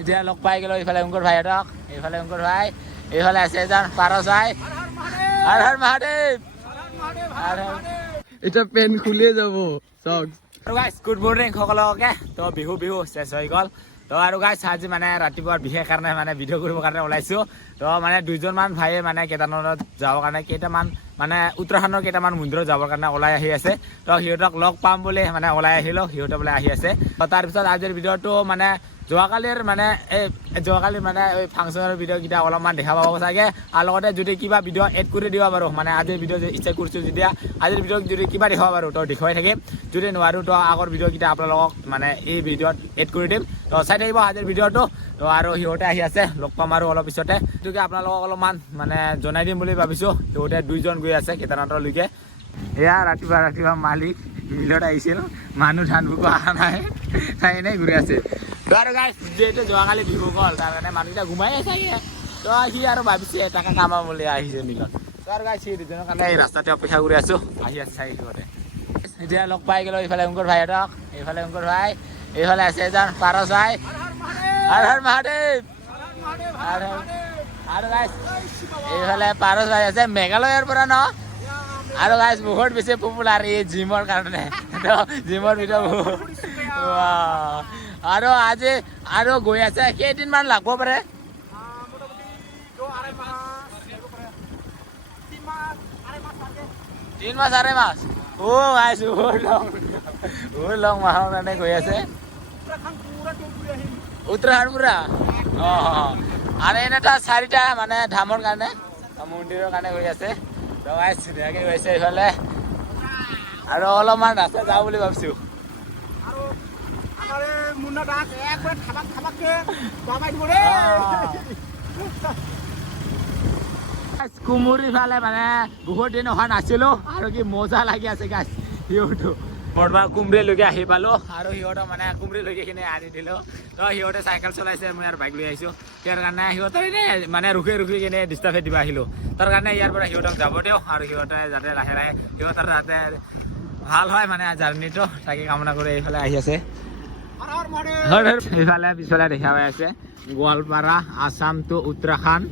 এতিয়া লগ পাই গেলো এইফালে অংকুৰ ভাইহঁতক এইফালে অংকুৰ ভাই এইফালে আছে এজন পাৰস ভাই হৰ হৰ মহাদেৱ এটা পেন খুলিয়ে যাব চক আৰু গাইছ গুড মৰ্নিং সকলোকে তো বিহু চেছ হৈ গ'ল তো আৰু গাইছ আজি মানে ৰাতিপুৱাৰ বিশেষ কাৰণে মানে ভিডিঅ' কৰিবৰ কাৰণে ওলাইছো তো মানে দুইজনমান ভাইয়ে মানে কেদাৰনাথত যাবৰ কাৰণে কেইটামান মানে উত্তৰাখণ্ডৰ কেইটামান মন্দিৰত যাবৰ কাৰণে ওলাই আহি আছে তো সিহঁতক লগ পাম বুলি মানে ওলাই আহিলোঁ সিহঁতে বোলে আহি আছে তো তাৰপিছত আজিৰ ভিডিঅ'টো মানে যোৱাকালিৰ মানে যোৱাকালি মানে এই ফাংচনৰ ভিডিঅ'কেইটা অলপমান দেখা পাব চাগে আৰু লগতে যদি কিবা ভিডিঅ' এড কৰি দিব পাৰোঁ মানে আজিৰ ভিডিঅ' যে ইচ্ছা কৰিছোঁ যেতিয়া আজিৰ ভিডিঅ'ত যদি কিবা দেখাব পাৰোঁ তো দেখুৱাই থাকিম যদি নোৱাৰোঁ তো আগৰ ভিডিঅ'কেইটা আপোনালোকক মানে এই ভিডিঅ'ত এড কৰি দিম তো চাই থাকিব আজিৰ ভিডিঅ'টো তো আৰু সিহঁতে আহি আছে লগ পাম আৰু অলপ পিছতে গতিকে আপোনালোকক অলপমান মানে জনাই দিম বুলি ভাবিছোঁ সিহঁতে দুইজন গৈ আছে কেদাৰনাথলৈকে এয়া ৰাতিপুৱা মালিক মিলত আহিছিল মানুহ ধান ভোগ অহা নাই তাই এনেই ঘূৰি আছে তো আৰু গাইছ যিহেতু যোৱাকালি বিহু গ'ল তাৰ কাৰণে মানুহকেইটা ঘুমাই আছে তো সি আৰু ভাবিছে এটাকে কামাম বুলি আহিছে মিলত তো আৰু গাইছ সি দুজনৰ কাৰণে এই ৰাস্তাতে অপেক্ষা কৰি আছোঁ আহি আছে চাগে সিহঁতে এতিয়া লগ পাই গ'লো এইফালে অংকুৰ ভাইহঁতক এইফালে অংকুৰ ভাই এইফালে আছে এজন পাৰস ভাই হৰ হৰ মহাদেৱ আৰু গাইছ এইফালে পাৰস ভাই আছে মেঘালয়ৰ পৰা ন আৰু গাইছ বহুত বেছি পপুলাৰ এই জিমৰ কাৰণে জিমৰ ভিতৰত আৰু আজি আৰু গৈ আছে কেইদিনমান লাগব পাৰে 3 মাহ 4 মাহ গাইছ বহুত লং মাহৰ কাৰণে গৈ আছে উত্তৰাখণ্ড পুৰা আৰু এনেটা 4টা মানে ধামৰ কাৰণে মন্দিৰৰ কাৰণে গৈ আছে তো গাইছ ধুনীয়াকৈ গৈছে এইফালে আৰু অলপমান ৰাস্তা যাওঁ বুলি ভাবিছোঁ কুমুৰি ফালে মানে বহুত দিন অহা নাছিলোঁ আৰু কি মজা লাগি আছে গাইছ সিহঁতো বৰবাৰ কুমৰিলৈকে আহি পালোঁ আৰু সিহঁতক মানে কুমৰিলৈকে খিনি আনি দিলোঁ তো সিহঁতে চাইকেল চলাইছে মই আৰু বাইক লৈ আহিছোঁ ইয়াৰ কাৰণে সিহঁতৰ এনেই মানে ৰখি কিনে ডিষ্টাৰ্ব দিব আহিলোঁ তাৰ কাৰণে ইয়াৰ পৰা সিহঁতক যাব দিওঁ আৰু সিহঁতে যাতে লাহে লাহে সিহঁতৰ যাতে ভাল হয় মানে জাৰ্ণিটো তাকে কামনা কৰি এইফালে আহি আছে এইফালে পিছফালে দেখা পাই আছে গোৱালপাৰা আসাম টু উত্তৰাখণ্ড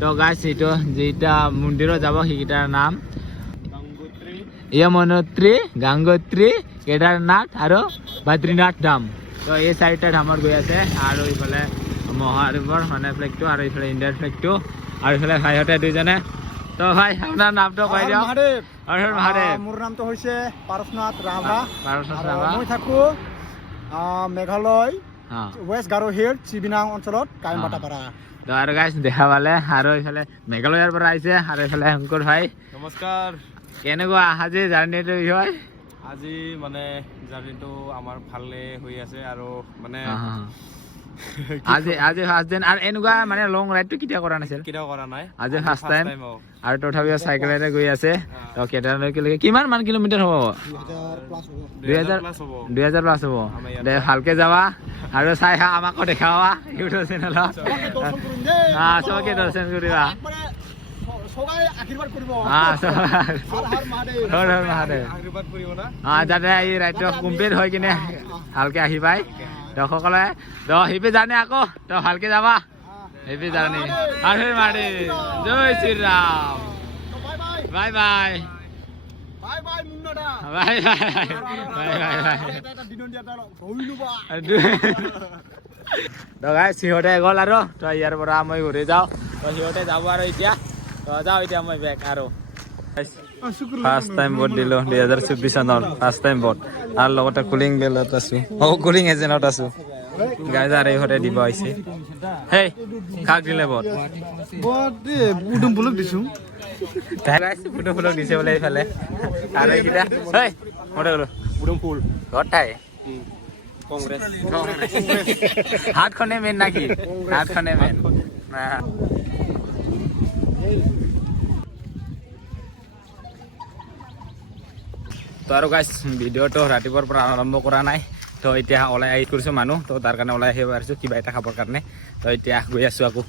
তো গাইছ এইটো যেইটা মন্দিৰত যাব সেইকেইটাৰ নাম यमुनोत्री गंगोत्री केदारनाथ আৰু বদ্ৰীনাথ ধাম তো এই 4টা ধামত গৈ আছে আৰু এইফালে মহাদেৱৰ মানে ফ্লেগটো আৰু এইফালে ইণ্ডিয়াৰ ফ্লেগটো আৰু এইফালে ভাইহঁতে দুইজনে তো ভাই আপোনাৰ নামটো কৈ দিয়ক মহাদেৱ মোৰ নামটো হৈছে পাৰসনাথ ৰাভা মই থাকো মেঘালয় ৱেষ্ট গাৰো হিলছ চিবিনাং অঞ্চলত কাইমবাটাপাৰা তো আৰু গাইছ দেখা পালে আৰু এইফালে মেঘালয়ৰ পৰা আহিছে আৰু এইফালে শংকৰ ভাই নমস্কাৰ কেনেকুৱা আজি জাৰ্ণিটো হয় আজি মানে জাৰ্ণিটো আমাৰ ভালে হৈ আছে আৰু মানে আজি ফাৰ্ষ্ট দিন আৰু এনেকুৱা মানে লং ৰাইডটো কেতিয়া কৰা নাছিল আজি ফাৰ্ষ্ট টাইম আৰু তথাপিও চাইকেলেৰে গৈ আছে তো কেদাৰনাথলৈকে কিমান কিলোমিটাৰ হ'ব 2000 প্লাছ হ'ব দে ভালকে যাবা আৰু চাই আমাকো দেখাবা ইউটিউব চেনেলত চবকে দৰ্শন কৰিবা যাতে এই ৰাইডটো কমপ্লিট হৈ কিনে ভালকে আহি পায় দৰ্শকসকলে সিপি জানে আকৌ তো ভালকে যাবা সিপি জানে আৰু মাৰি জয় শ্ৰীৰাম বাই বাই বাই তো গাইছ সিহঁতে গ'ল আৰু তো ইয়াৰ পৰা মই ঘূৰি যাওঁ তো সিহঁতে যাব আৰু এতিয়া তো যাওঁ এতিয়া মই বেক আৰু ফাৰ্ষ্ট টাইম ভোট দিলোঁ 2024 চনৰ ফাৰ্ষ্ট টাইম ভোট আৰু লগতে কুলিং বেলত আছোঁ কুলিং এজেণ্টত আছোঁ গাইজ আৰু ইহঁতে দিব আহিছে হেই কাক দিলে ভোট উদুমপুৰক দিছোঁ ফুলক দিছে বোলে এইফালে আৰু এইকেইটা হেই মতে গ'লো উদুমপুৰ ঘৰত ঠাই কংগ্ৰেছ হাতখনে মেইন নাকি হাতখনে মেইন তো আৰু গাইছ ভিডিঅ'টো ৰাতিপুৱাৰ পৰা আৰম্ভ কৰা নাই তো এতিয়া ওলাই আহি কৰিছোঁ মানুহ তো তাৰ কাৰণে ওলাই আহিব পাৰিছোঁ কিবা এটা খাবৰ কাৰণে তো এতিয়া গৈ আছোঁ আকৌ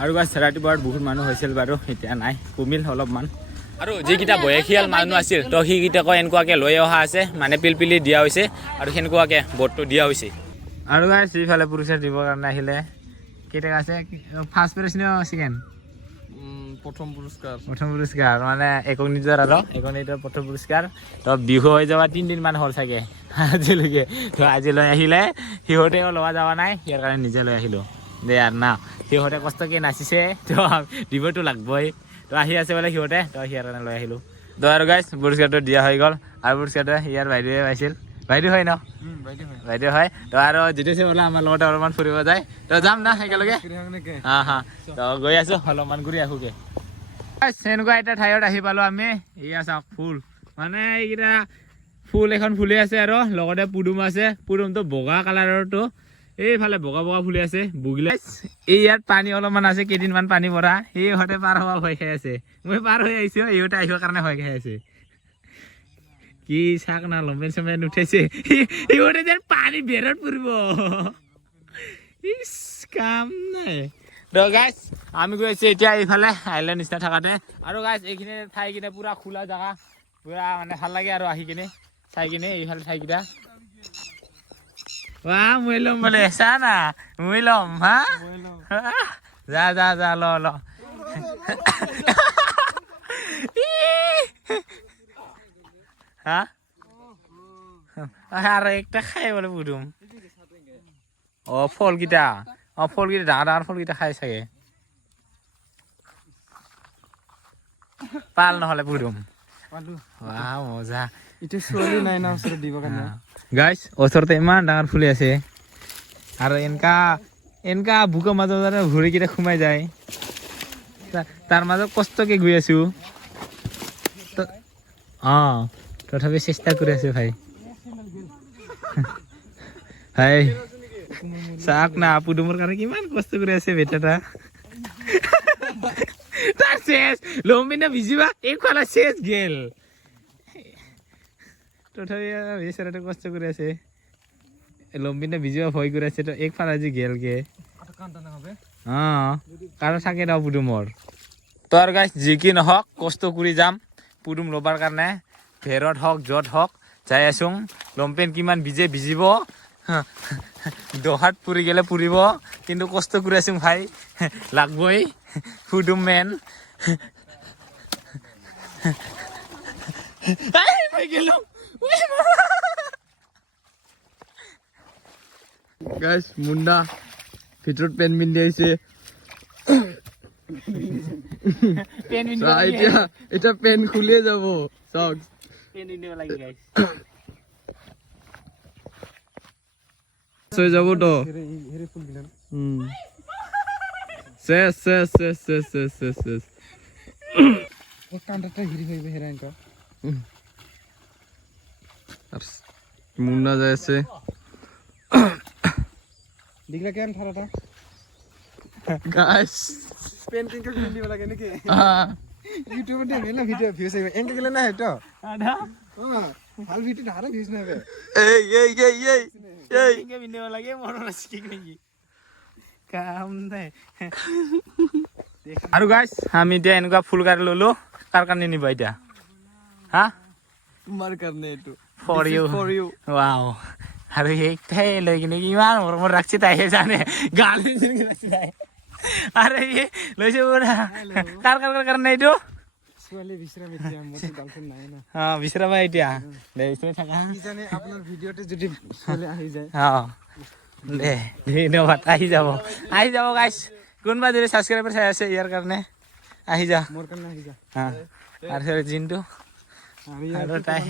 আৰু গাইছ ৰাতিপুৱাৰ বহুত মানুহ হৈছিল বাৰু এতিয়া নাই কমিল অলপমান আৰু যিকেইটা বয়সীয়াল মানুহ আছিল তো সেইকেইটাকো এনেকুৱাকৈ লৈ অহা আছে মানে পিলপিলি দিয়া হৈছে আৰু সেনেকুৱাকৈ ভোটটো দিয়া হৈছে আৰু গাইছ ইফালে পুৰস্কাৰ দিবৰ কাৰণে আহিলে কেইটকা আছে ফাৰ্ষ্ট প্ৰাইজ নে ছেকেণ্ড প্ৰথম পুৰস্কাৰ মানে একনিজৰ আৰু একনিজৰ প্ৰথম পুৰস্কাৰ তো বিহু হৈ যাবা 3 দিন মান হ'ল চাগে আজিলৈকে তো আজি লৈ আহিলে সিহঁতেও লোৱা যাবা নাই ইয়াৰ কাৰণে নিজে লৈ আহিলোঁ দে আৰু না সিহঁতে কষ্টকৈ নাচিছে তো দিবতো লাগবই তো আহি আছে বোলে সিহঁতে তো সিয়াৰ কাৰণে লৈ আহিলোঁ তো আৰু গাইছ পুৰস্কাৰটো দিয়া হৈ গ'ল আৰু পুৰস্কাৰটো ইয়াৰ বাইদেৱে পাইছিল বাইদেউ হয় ন বাইদেউ হয় তো আৰু যিটো বোলে আমাৰ লগতে অলপমান ফুৰিব যায় তো যাম না একেলগে হা তো গৈ আছোঁ অলপমান ঘূৰি আহোঁগৈ এনেকুৱা এটা ঠাইত আহি পালোঁ আমি এয়া চাওক ফুল মানে এইকেইটা ফুল এখন ফুলি আছে আৰু লগতে পুদুম আছে পুদুমটো বগা কালাৰৰটো এইফালে বগা বগা ফুলি আছে বগিলা এই ইয়াত পানী অলপমান আছে কেইদিনমান পানী পৰা সিহঁতে পাৰ হোৱা ভয় খাই আছে মই পাৰ হৈ আহিছোঁ ইহঁতে আহিবৰ কাৰণে ভয় খাই আছে কি চাক না লম্বেন চম্বেন উঠাইছে সিহঁতে যেন পানী বেৰত পৰিব ইচ কাম নাই তো গাইছ আমি গৈ আছোঁ এতিয়া এইফালে আইলেণ্ড নিচিনা থকাতে আৰু গাইছ এইখিনি ঠাই কিনে পুৰা খোলা জেগা পুৰা মানে ভাল লাগে আৰু আহি কিনে চাই কিনে এইফালে ঠাইকেইটা মই ল'ম বোলে চা না মই ল'ম হা যা যা যা ল হা আৰু একটা খাই বোলে পুদুম ফলকেইটা ফলকেইটা ডাঙৰ ডাঙৰ ফলকেইটা খাই চাগে পাল নহ'লে পুদুম মজা গাইছ ওচৰতে ইমান ডাঙৰ ফুলি আছে আৰু এনেকা বুকৰ মাজত ভৰিকেইটা সোমাই যায় তাৰ মাজত কষ্টকে গৈ আছো তথাপি চেষ্টা কৰি আছো ভাই চাক না পুদুমৰ কাৰণে কিমান কষ্ট কৰি আছে বেটাটা তাৰ শেষ লম্বিনা ভিজিবা এইফালে শেষ গেল তথাপি বেচাৰাটো কষ্ট কৰি আছে লম্বিনা ভিজিবা ভয় কৰি আছে তো একফালে আজি গেলগে কাৰণ থাকে ন পুদুমৰ তো আৰু গাইছ যি কি নহওক কষ্ট কৰি যাম পুদুম ল'বৰ কাৰণে ভেৰত হওক য'ত হওক যাই আছোং লম্পেন কিমান ভিজিব দহাত পুৰি গেলে পুৰিব কিন্তু কষ্ট কৰি আছোং ভাই লাগবই পুদুম মেন গাইছ মুন্ডা ভিতৰত পেন পিন্ধি আহিছে এতিয়া পেন খুলিয়ে যাব চাওক যাব তো মুন্না যাই আছে গাইছ পেন্টিং কে ভিডিও লাগে নাকি ইউটিউবে দে মেলা ভিডিও ভিউজ আইবে এনকে গেলে না হেটো আধা ভাল ভিডিও ধারা ভিউজ না হবে এই এনকে ভিডিও লাগে মন আছে কি নাকি কাম নাই আৰু গাইছ আমি এতিয়া এনেকুৱা ফুল কাটি ললো কাৰ কাৰণে নিবা এতিয়া হা তোমাৰ কাৰণে এইটো ফৰ ইউ ৱাও আৰু এইটাই লৈ কিনে ইমান মৰমত ৰাখছি তাইহে জানে গালি ৰাখছি তাই আৰে লৈছে পুৰা কাৰ কাৰণে এইটো ছোৱালী বিশ্ৰাম এতিয়া মোৰ গাৰ্লফ্ৰেণ্ড নাই না বিশ্ৰাম এতিয়া দে তুমি থাকা কি জানে আপোনাৰ ভিডিওতে যদি ছোৱালী আহি যায় দে ধন্যবাদ আহি যাব গাইছ কোনোবা যদি ছাবস্ক্ৰাইবাৰ চাই আছে ইয়াৰ কাৰণে আহি যা মোৰ কাৰণে আহি যা আৰু জিন্তু আৰু তাই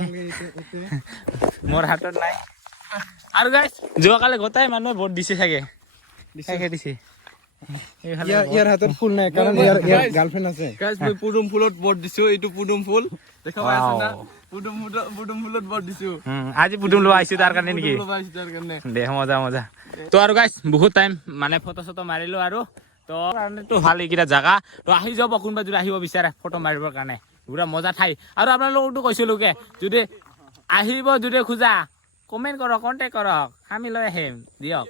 মোৰ হাতত নাই আৰু গাইছ যোৱাকালি গোটাই মানুহে ভোট দিছে চাগে দিছে ইয়াৰ হাতত ফুল নাই কাৰণ ইয়াৰ গাৰ্লফ্ৰেণ্ড আছে গাইছ মই পুদুম ফুলত ভোট দিছো এইটো পুদুম ফুল দেখা পাই আছে না পুদুম ফুলত ভোট দিছো আজি পুদুম লৈ আহিছো তাৰ কাৰণে নেকি দে মজা তো আৰু গাইছ বহুত টাইম মানে ফটো চটো মাৰিলো আৰু তো কাৰণেতো ভাল এইকেইটা জাগা তো আহি যাব কোনোবা যদি আহিব বিচাৰে ফটো মাৰিবৰ কাৰণে পুৰা মজা ঠাই আৰু আপোনালোকতো কৈছিলোকে যদি আহিব যদি খোজা কমেণ্ট কৰক কণ্টেক্ট কৰক আমি লৈ আহিম দিয়ক